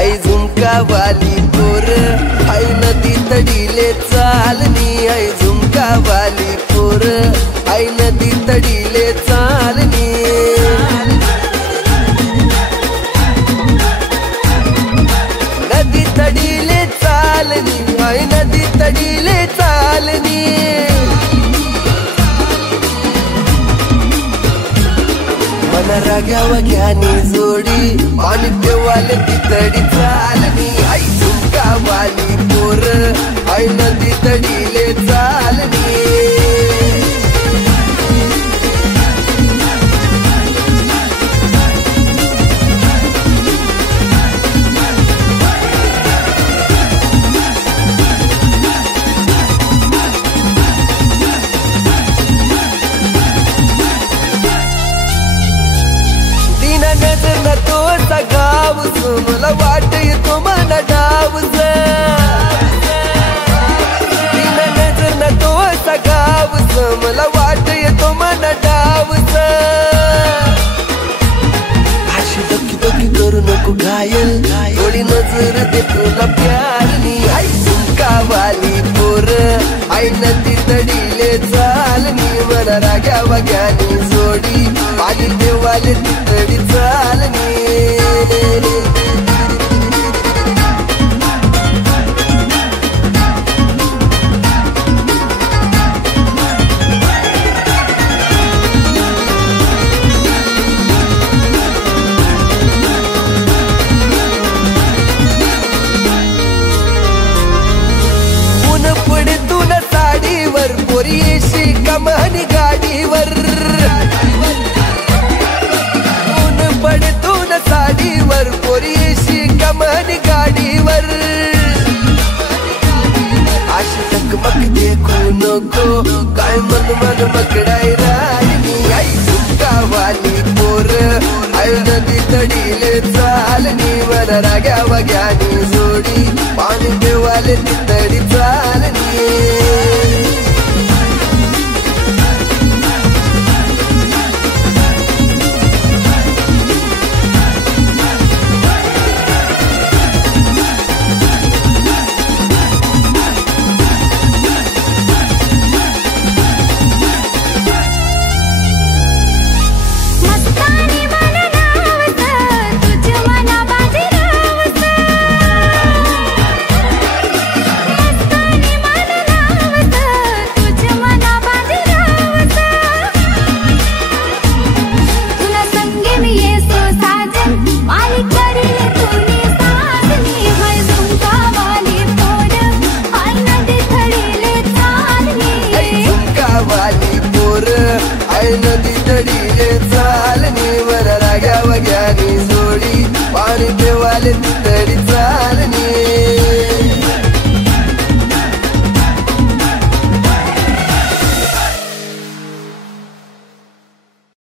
आई झुमका वाली पोर आई नदी तडीले चालनी आई झुमका वाली पोर आई नदी तडीले चालनी नदी तडीले चालनी आई नदी तडीले चालनी मन राग्या वग्यानी जोडी पाणी देवाले ती तडी चालनी आई झुमका वाली पोर आई नदी तडीले चालनी नजर न तो सगावस मला वाट येतो मन डावस तीन नजर न तो सगावस मला वाट येतो मन डावस अशी डोकी डोकी करू नको घायल थोडी नजर दे तुला प्यारनी आई झुमका वाली पोर आई नदी तडीले चालनी मन राग्या वग्यानी जोडी पाणी देवाले ती तडी चालनी ऊन पडे तुला साडीवर पोरी येशी कमानी गाडीवर पडतून साडीवर पोरी येशी कमानी गाडीवर अशी टकमक देखू नको काय मन मन मकडाई राहिनी आई झुमका वाली पोर आई नदी तडीले चालनी मन राग्या वग्यानी जोडी पाणी देवाले ती तडी चालनी